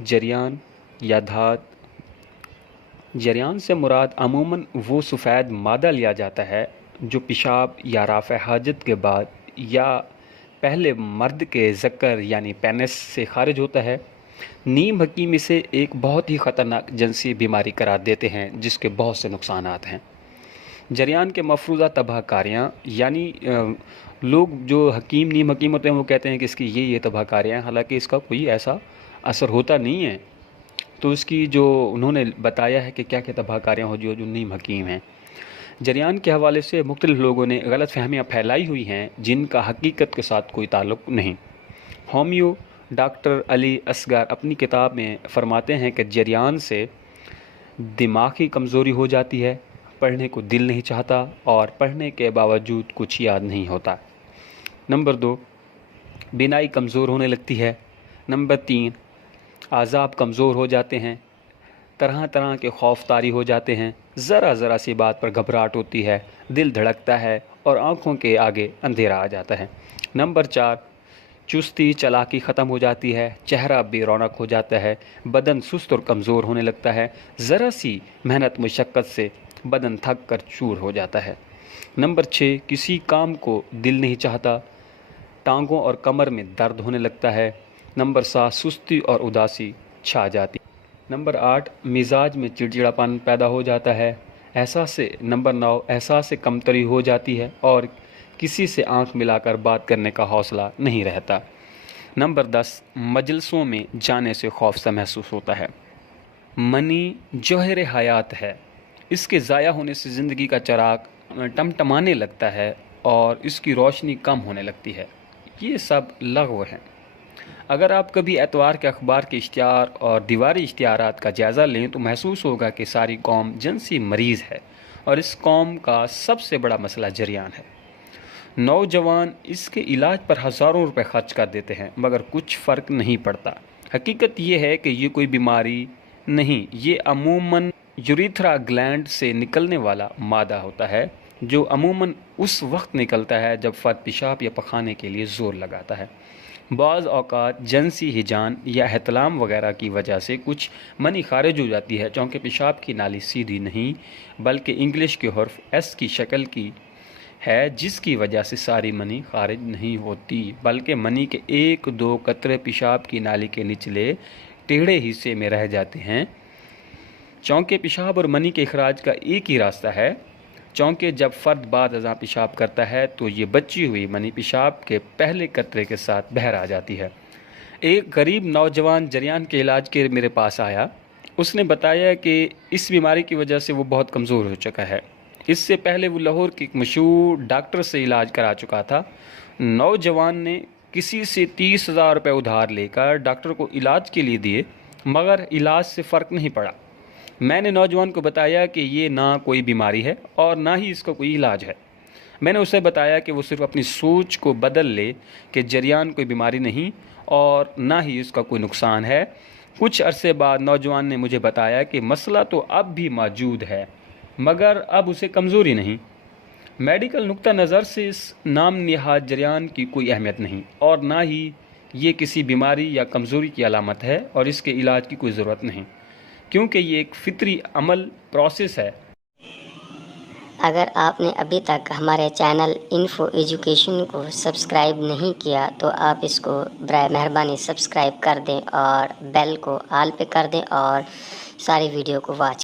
جریان یا دھات۔ جریان سے مراد عموماً وہ سفید مادہ لیا جاتا ہے جو پیشاب یا رافع حاجت کے بعد یا پہلے مرد کے ذکر یعنی پینس سے خارج ہوتا ہے۔ نیم حکیم اسے ایک بہت ہی خطرناک جنسی بیماری قرار دیتے ہیں جس کے بہت سے نقصانات ہیں۔ جریان کے مفروضہ تباہ کاریاں، یعنی لوگ جو حکیم نیم حکیم ہوتے ہیں وہ کہتے ہیں کہ اس کی یہ تباہ کاریاں ہیں، حالانکہ اس کا کوئی ایسا اثر ہوتا نہیں ہے۔ تو اس کی جو انہوں نے بتایا ہے کہ کیا کیا تباہ کاریاں ہو جو نیم حکیم ہیں۔ جریان کے حوالے سے مختلف لوگوں نے غلط فہمیاں پھیلائی ہوئی ہیں جن کا حقیقت کے ساتھ کوئی تعلق نہیں۔ ہومیو ڈاکٹر علی اصغر اپنی کتاب میں فرماتے ہیں کہ جریان سے دماغی کمزوری ہو جاتی ہے، پڑھنے کو دل نہیں چاہتا اور پڑھنے کے باوجود کچھ یاد نہیں ہوتا۔ نمبر 2، بینائی کمزور ہونے لگتی ہے۔ نمبر 3، اعصاب کمزور ہو جاتے ہیں، طرح طرح کے خوف طاری ہو جاتے ہیں، ذرا سی بات پر گھبراہٹ ہوتی ہے، دل دھڑکتا ہے اور آنکھوں کے آگے اندھیرا آ جاتا ہے۔ نمبر 4، چستی چالاکی ختم ہو جاتی ہے، چہرہ بے رونق ہو جاتا ہے، بدن سست اور کمزور ہونے لگتا ہے، ذرا سی محنت مشقت سے بدن تھک کر چور ہو جاتا ہے۔ نمبر 6، کسی کام کو دل نہیں چاہتا، ٹانگوں اور کمر میں درد ہونے لگتا ہے۔ نمبر 7، سستی اور اداسی چھا جاتی۔ نمبر 8، مزاج میں چڑچڑاپن پیدا ہو جاتا ہے۔ نمبر 9، احساس کمتری ہو جاتی ہے اور کسی سے آنکھ ملا کر بات کرنے کا حوصلہ نہیں رہتا۔ نمبر 10، مجلسوں میں جانے سے خوف سا محسوس ہوتا ہے۔ منی جوہر حیات ہے، اس کے ضائع ہونے سے زندگی کا چراغ ٹمٹمانے لگتا ہے اور اس کی روشنی کم ہونے لگتی ہے۔ یہ سب لغو ہیں۔ اگر آپ کبھی اتوار کے اخبار کے اشتہار اور دیواری اشتہارات کا جائزہ لیں تو محسوس ہوگا کہ ساری قوم جنسی مریض ہے اور اس قوم کا سب سے بڑا مسئلہ جریان ہے۔ نوجوان اس کے علاج پر ہزاروں روپے خرچ کر دیتے ہیں مگر کچھ فرق نہیں پڑتا۔ حقیقت یہ ہے کہ یہ کوئی بیماری نہیں، یہ عموماً یوریتھرا گلینڈ سے نکلنے والا مادہ ہوتا ہے جو عموماً اس وقت نکلتا ہے جب فرد پیشاب یا پخانے کے لیے زور لگاتا ہے۔ بعض اوقات جنسی ہجان یا احتلام وغیرہ کی وجہ سے کچھ منی خارج ہو جاتی ہے، چونکہ پیشاب کی نالی سیدھی نہیں بلکہ انگلش کے حرف ایس کی شکل کی ہے، جس کی وجہ سے ساری منی خارج نہیں ہوتی بلکہ منی کے 1-2 قطرے پیشاب کی نالی کے نچلے ٹیڑھے حصے میں رہ جاتے ہیں۔ چونکہ پیشاب اور منی کے اخراج کا ایک ہی راستہ ہے، چونکہ جب فرد بعد ازاں پیشاب کرتا ہے تو یہ بچی ہوئی منی پیشاب کے پہلے قطرے کے ساتھ باہر آ جاتی ہے۔ ایک غریب نوجوان جریان کے علاج کے میرے پاس آیا۔ اس نے بتایا کہ اس بیماری کی وجہ سے وہ بہت کمزور ہو چکا ہے۔ اس سے پہلے وہ لاہور کے ایک مشہور ڈاکٹر سے علاج کرا چکا تھا۔ نوجوان نے کسی سے 30,000 روپے ادھار لے کر ڈاکٹر کو علاج کے لیے دیے مگر علاج سے فرق نہیں پڑا۔ میں نے نوجوان کو بتایا کہ یہ نہ کوئی بیماری ہے اور نہ ہی اس کا کوئی علاج ہے۔ میں نے اسے بتایا کہ وہ صرف اپنی سوچ کو بدل لے کہ جریان کوئی بیماری نہیں اور نہ ہی اس کا کوئی نقصان ہے۔ کچھ عرصے بعد نوجوان نے مجھے بتایا کہ مسئلہ تو اب بھی موجود ہے مگر اب اسے کمزوری نہیں۔ میڈیکل نقطہ نظر سے اس نام نہاد جریان کی کوئی اہمیت نہیں اور نہ ہی یہ کسی بیماری یا کمزوری کی علامت ہے اور اس کے علاج کی کوئی ضرورت نہیں، کیونکہ یہ ایک فطری عمل پروسیس ہے۔ اگر آپ نے ابھی تک ہمارے چینل انفو ایجوکیشن کو سبسکرائب نہیں کیا تو آپ اس کو برائے مہربانی سبسکرائب کر دیں اور بیل کو آل پہ کر دیں اور ساری ویڈیو کو واچ